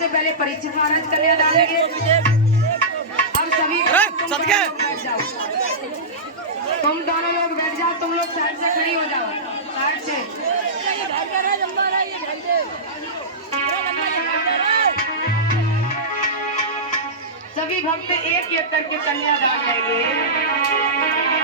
सबसे पहले परीक्षित महाराज कन्या डालेंगे। अब सभी बैठ जाओ, तुम दोनों लोग बैठ जाओ, तुम लोग साइड से खड़ी हो जाओ, साइड से। सभी भक्त एक एक करके कन्या डाल लेंगे।